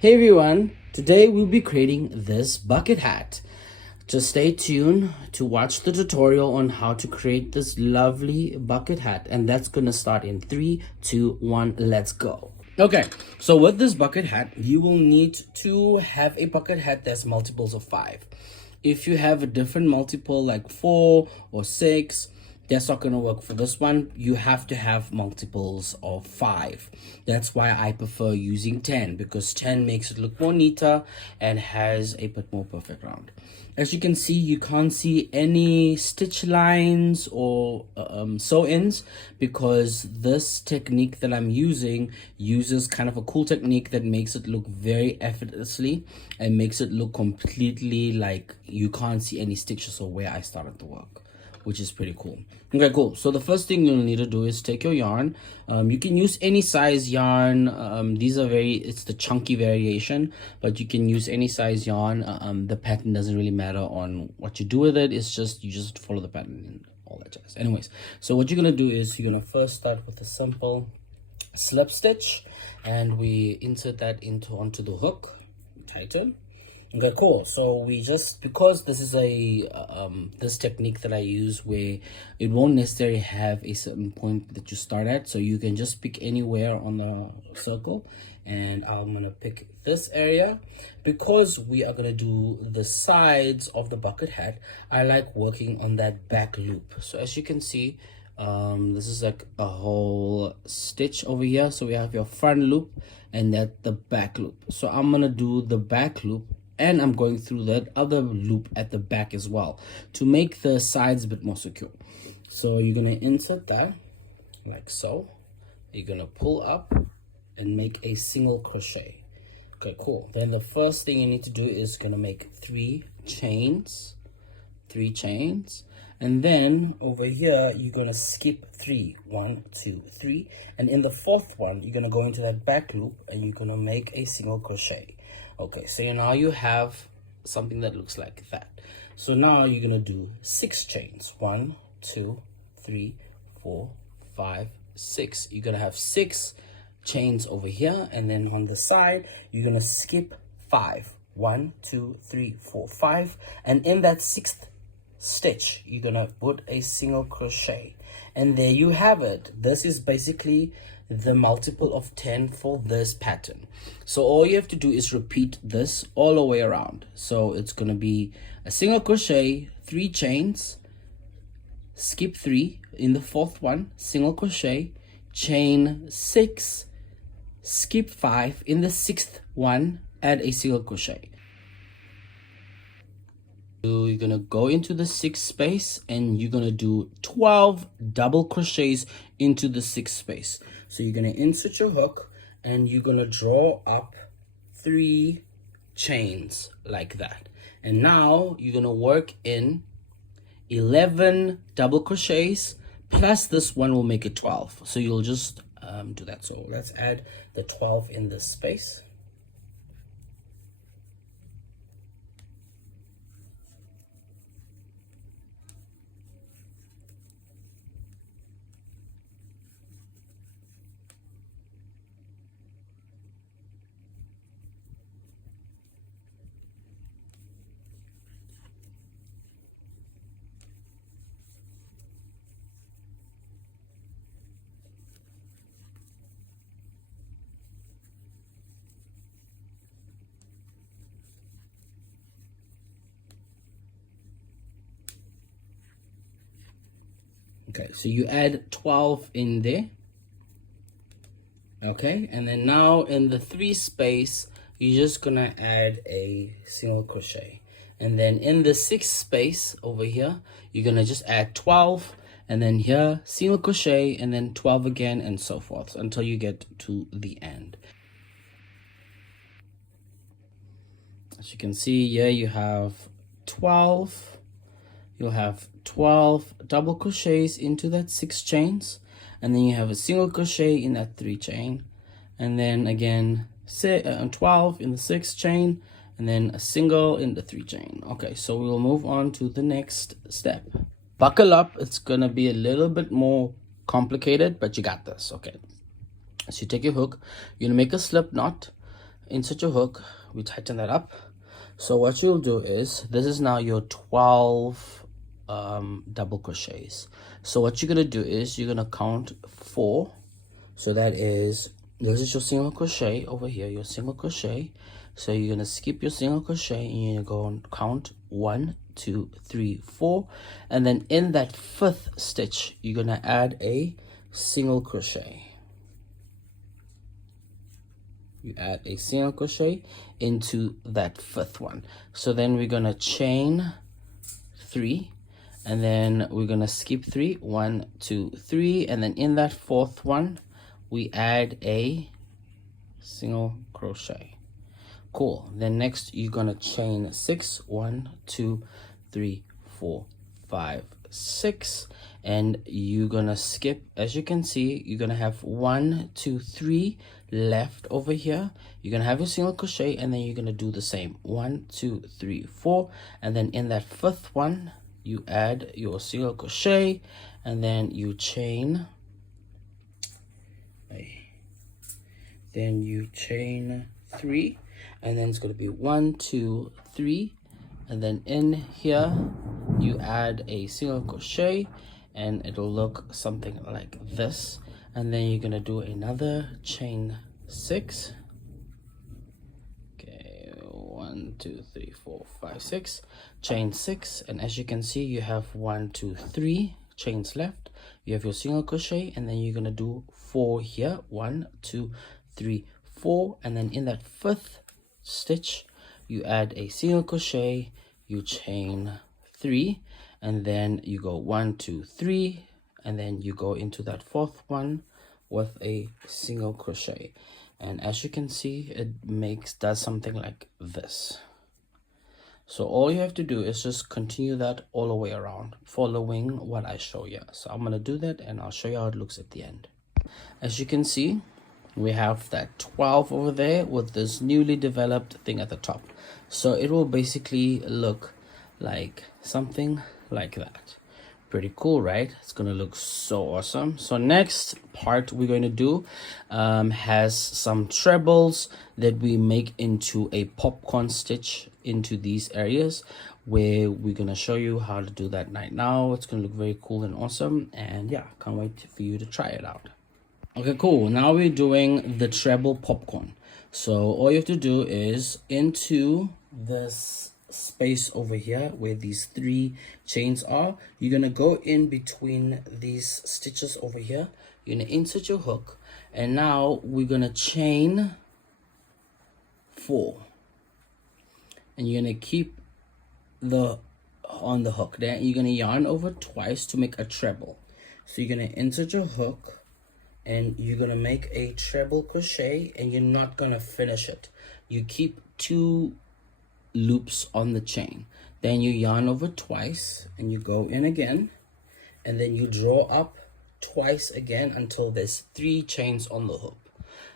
Hey everyone, today we'll be creating this bucket hat. Just stay tuned to watch the tutorial on how to create this lovely bucket hat, and that's gonna start in 3, 2, 1, let's go. Okay, so with this bucket hat, you will need to have a bucket hat that's multiples of 5. If you have a different multiple like 4 or 6, that's not going to work for this one. You have to have multiples of 5. That's why I prefer using 10, because 10 makes it look more neater and has a bit more perfect round. As you can see, you can't see any stitch lines or sew-ins, because this technique that I'm using uses kind of a cool technique that makes it look very effortlessly and makes it look completely like you can't see any stitches or where I started the work, which is pretty cool. Okay, cool. So the first thing you'll need to do is take your yarn. You can use any size yarn. These are it's the chunky variation, but you can use any size yarn. The pattern doesn't really matter on what you do with it. It's just, you just follow the pattern and all that jazz. Anyways, so what you're gonna do is you're gonna first start with a simple slip stitch, and we insert that onto the hook, tighten. Okay, cool. So we just, because this is a this technique that I use where it won't necessarily have a certain point that you start at, so you can just pick anywhere on the circle, and I'm gonna pick this area. Because we are gonna do the sides of the bucket hat, I like working on that back loop. So as you can see, this is like a whole stitch over here. So we have your front loop and that the back loop. So I'm gonna do the back loop, and I'm going through that other loop at the back as well to make the sides a bit more secure. So you're gonna insert that like so. You're gonna pull up and make a single crochet. Okay, cool. Then the first thing you need to do is gonna make 3 chains, and then over here you're gonna skip 3, 1, 2, 3, and in the 4th one you're gonna go into that back loop and you're gonna make a single crochet. Okay, so now you have something that looks like that. So now you're gonna do 6 chains. 1, 2, 3, 4, 5, 6. You're gonna have 6 chains over here, and then on the side you're gonna skip 5. 1, 2, 3, 4, 5, and in that 6th stitch you're gonna put a single crochet, and there you have it. This is basically the multiple of 10 for this pattern. So all you have to do is repeat this all the way around. So it's gonna be a single crochet, 3 chains, skip 3 in the 4th one, single crochet, chain 6, skip 5 in the 6th one, add a single crochet. So you're gonna go into the 6th space and you're gonna do 12 double crochets into the 6th space. So you're gonna insert your hook and you're gonna draw up 3 chains like that. And now you're gonna work in 11 double crochets, plus this one will make it 12. So you'll just do that. So let's add the 12 in this space. Okay, so you add 12 in there. Okay, and then now in the 3 space, you're just gonna add a single crochet. And then in the 6th space over here, you're gonna just add 12, and then here, single crochet, and then 12 again, and so forth, until you get to the end. As you can see here, you have 12. You'll have 12 double crochets into that 6 chains, and then you have a single crochet in that 3 chain, and then again 12 in the 6th chain, and then a single in the 3 chain. Okay, so we'll move on to the next step. Buckle up, it's gonna be a little bit more complicated, but you got this. Okay, so you take your hook, you're gonna make a slip knot, insert your hook, we tighten that up. So what you'll do is, this is now your 12 double crochets. So what you're gonna do is you're gonna count 4. So that is, this is your single crochet over here, your single crochet. So you're gonna skip your single crochet and you're gonna go and count 1, 2, 3, 4, and then in that 5th stitch you're gonna add a single crochet. You add a single crochet into that 5th one. So then we're gonna chain 3, and then we're gonna skip 3, 1, 2, 3, and then in that 4th one we add a single crochet. Cool. Then next you're gonna chain 6, 1, 2, 3, 4, 5, 6, and you're gonna skip. As you can see, you're gonna have 1, 2, 3 left over here. You're gonna have your single crochet, and then you're gonna do the same 1, 2, 3, 4, and then in that 5th one you add your single crochet, and then you chain, then you chain 3, and then it's going to be 1, 2, 3, and then in here you add a single crochet, and it'll look something like this. And then you're going to do another chain 6. Okay, 1, 2, 3, 4, 5, 6, chain 6, and as you can see you have 1, 2, 3 chains left. You have your single crochet, and then you're going to do 4 here, 1, 2, 3, 4, and then in that 5th stitch you add a single crochet, you chain 3, and then you go 1, 2, 3, and then you go into that 4th one with a single crochet. And as you can see, it does something like this. So all you have to do is just continue that all the way around, following what I show you. So I'm going to do that, and I'll show you how it looks at the end. As you can see, we have that 12 over there with this newly developed thing at the top. So it will basically look like something like that. Pretty cool, right? It's gonna look so awesome. So next part we're going to do has some trebles that we make into a popcorn stitch into these areas, where we're gonna show you how to do that right now. It's gonna look very cool and awesome, and yeah, can't wait for you to try it out. Okay, cool. Now we're doing the treble popcorn. So all you have to do is into this space over here where these 3 chains are, you're gonna go in between these stitches over here. You're gonna insert your hook, and now we're gonna chain 4, and you're gonna keep on the hook there. You're gonna yarn over twice to make a treble. So you're gonna insert your hook, and you're gonna make a treble crochet, and you're not gonna finish it. You keep 2 loops on the chain, then you yarn over twice, and you go in again, and then you draw up twice again until there's 3 chains on the hook.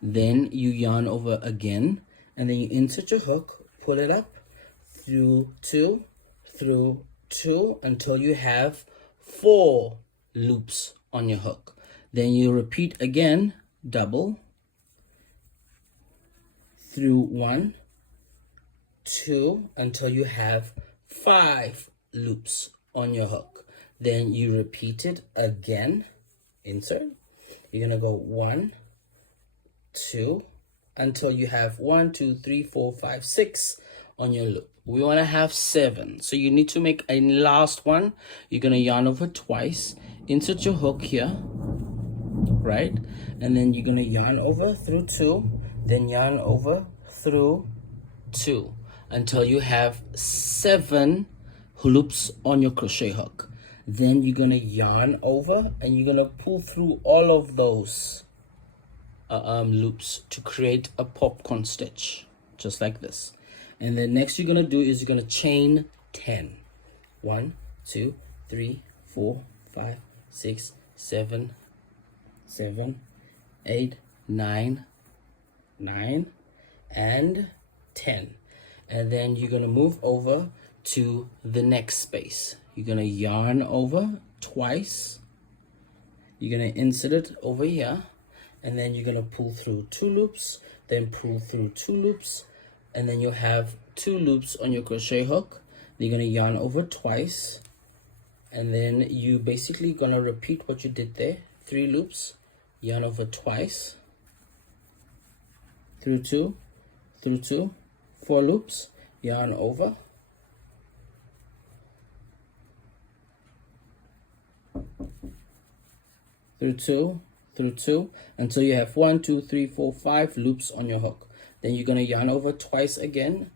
Then you yarn over again, and then you insert your hook, pull it up through 2 until you have 4 loops on your hook. Then you repeat again, double, through 1, 2, until you have 5 loops on your hook. Then you repeat it again, insert. You're gonna go 1, 2, until you have 1, 2, 3, 4, 5, 6 on your loop. We want to have 7, so you need to make a last one. You're gonna yarn over twice, insert your hook here, right, and then you're gonna yarn over through 2, then yarn over through 2 until you have 7 loops on your crochet hook. Then you're gonna yarn over, and you're gonna pull through all of those loops to create a popcorn stitch, just like this. And then next you're gonna do is you're gonna chain 10. 1, 2, 3, 4, 5, 6, 7, 8, 9, and 10. And then you're gonna move over to the next space. You're gonna yarn over twice. You're gonna insert it over here, and then you're gonna pull through 2 loops. then pull through 2 loops, and then you'll have 2 loops on your crochet hook. You're gonna yarn over twice, and then you basically gonna repeat what you did there. 3 loops, yarn over twice, through 2, through 2, 4 loops, yarn over, through 2, through 2, until you have 1, 2, 3, 4, 5 loops on your hook. Then you're gonna yarn over twice again,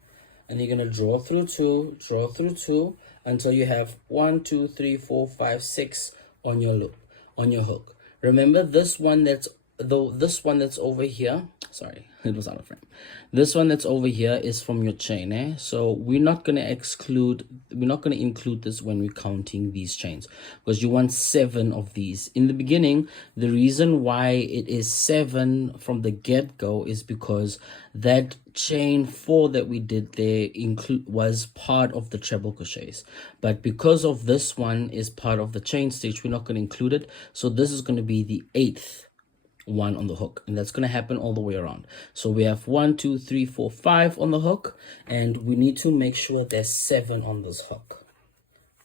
and you're gonna draw through 2, draw through 2, until you have 1, 2, 3, 4, 5, 6 on your loop, on your hook. Remember this one that's over here, sorry, it was out of frame. This one that's over here is from your chain, so we're not going to include this when we're counting these chains, because you want 7 of these in the beginning. The reason why it is 7 from the get-go is because that chain 4 that we did there was part of the treble crochets, but because of this one is part of the chain stitch, we're not going to include it. So this is going to be the 8th one on the hook, and that's going to happen all the way around. So we have 1, 2, 3, 4, 5 on the hook, and we need to make sure there's 7 on this hook,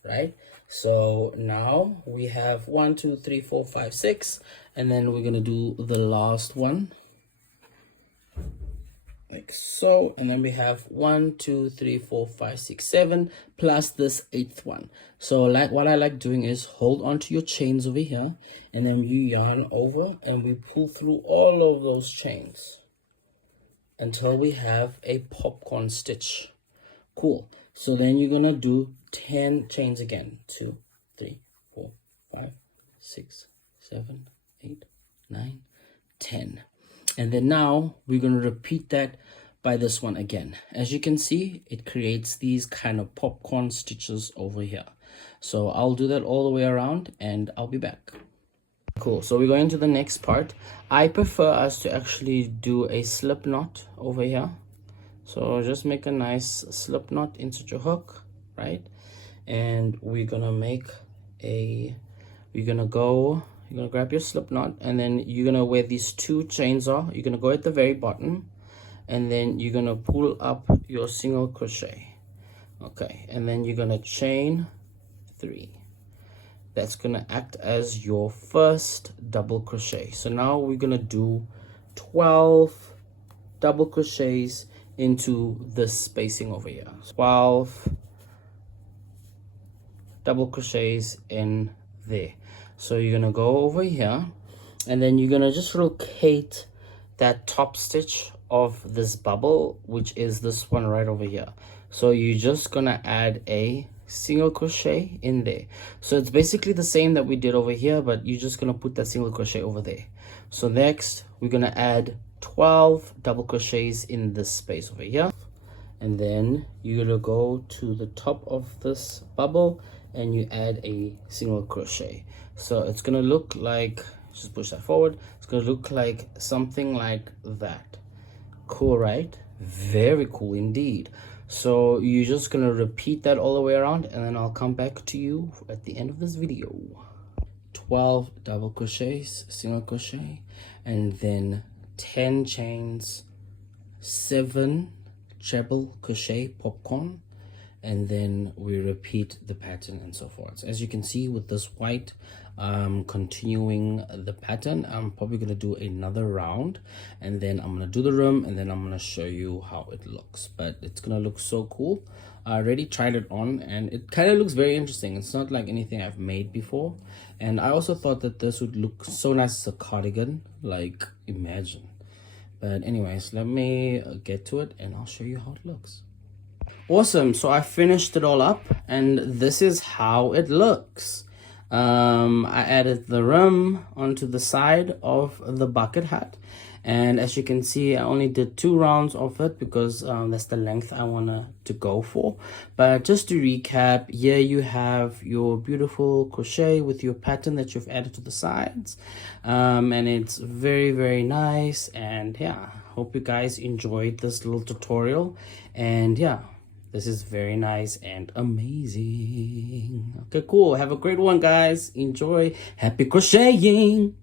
right? So now we have 1, 2, 3, 4, 5, 6, and then we're going to do the last one like so, and then we have 1, 2, 3, 4, 5, 6, 7 plus this 8th one. So like what I like doing is hold on to your chains over here, and then you yarn over and we pull through all of those chains until we have a popcorn stitch. Cool. So then you're gonna do 10 chains again. 2, 3, 4, 5, 6, 7, 8, 9, 10. And then now we're going to repeat that by this one again. As you can see, it creates these kind of popcorn stitches over here. So I'll do that all the way around and I'll be back. Cool, so we're going to the next part. I prefer us to actually do a slip knot over here. So just make a nice slip knot, insert your hook, right? And we're going to make a, you're going to grab your slip knot, and then you're going to, where these 2 chains are, you're going to go at the very bottom, and then you're going to pull up your single crochet. Okay, and then you're going to chain 3. That's going to act as your first double crochet. So now we're going to do 12 double crochets into this spacing over here. 12 double crochets in there. So you're gonna go over here, and then you're gonna just locate that top stitch of this bubble, which is this one right over here. So you're just gonna add a single crochet in there. So it's basically the same that we did over here, but you're just gonna put that single crochet over there. So next we're gonna add 12 double crochets in this space over here, and then you're gonna go to the top of this bubble and you add a single crochet. So it's gonna look like, just push that forward, it's gonna look like something like that. Cool, right? Very cool indeed. So you're just gonna repeat that all the way around, and then I'll come back to you at the end of this video. 12 double crochets, single crochet, and then 10 chains, 7 treble crochet popcorn, and then we repeat the pattern and so forth. As you can see with this white, continuing the pattern, I'm probably gonna do another round, and then I'm gonna do the rim, and then I'm gonna show you how it looks. But it's gonna look so cool. I already tried it on and it kind of looks very interesting. It's not like anything I've made before, and I also thought that this would look so nice as a cardigan, like imagine. But anyways, let me get to it and I'll show you how it looks. Awesome, so I finished it all up and this is how it looks. I added the rim onto the side of the bucket hat, and as you can see, I only did 2 rounds of it because that's the length I wanted to go for. But just to recap, here you have your beautiful crochet with your pattern that you've added to the sides, and it's very, very nice. And yeah, hope you guys enjoyed this little tutorial, and yeah, this is very nice and amazing. Okay, cool. Have a great one, guys. Enjoy. Happy crocheting.